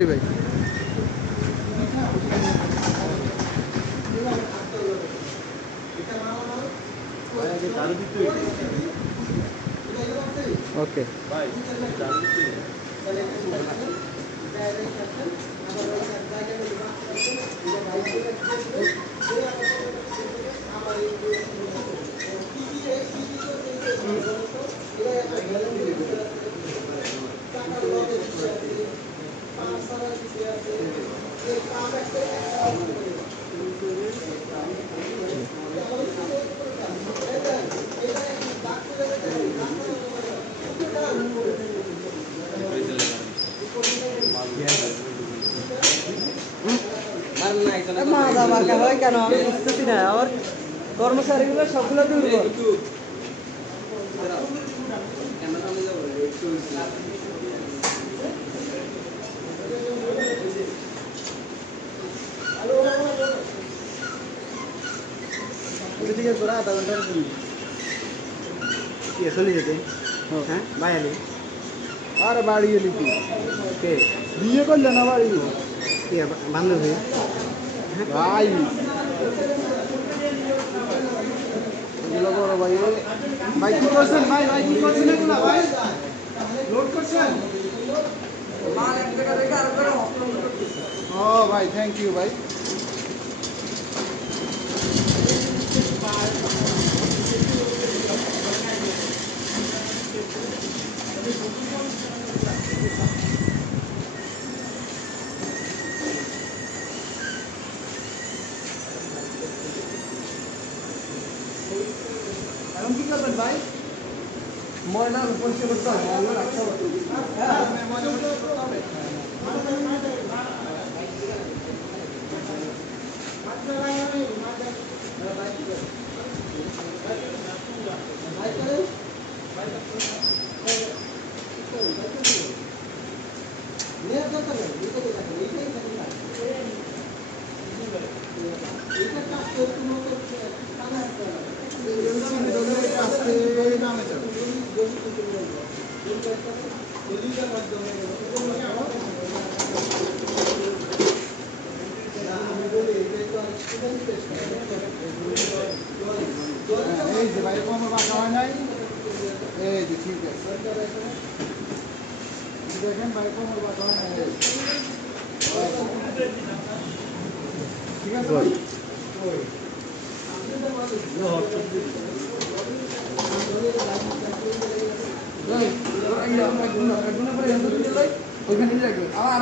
ভাই ওকে কেন আমি বুঝতেছি না আমার কর্মচারীগুলো সবগুলো দুর্বল আধা ঘন্টার চলে যেতে হ্যাঁ বাইরে আরে বাড়ি গেলি তুই কে বিয়ে করলে না বাড়ি কে বান্ধবী ভাই এগুলো বড় ভাই ভাই কি করছেন ভাই ভাই কি করছেন এগুলো ভাই লোড করছেন ও ভাই থ্যাংক ইউ ভাই এখন কি করবেন ভাই ময়লা পরিষ্কার করতে হবে ময়লা রাখতে হবে এই যে ভাই কোনো বাঁকা হয় নাই এই যে ঠিক আছে দেখেন ভাই কোনো বাঁকা হয় নাই ঠিক আছে ওইখানে রাখবেন আর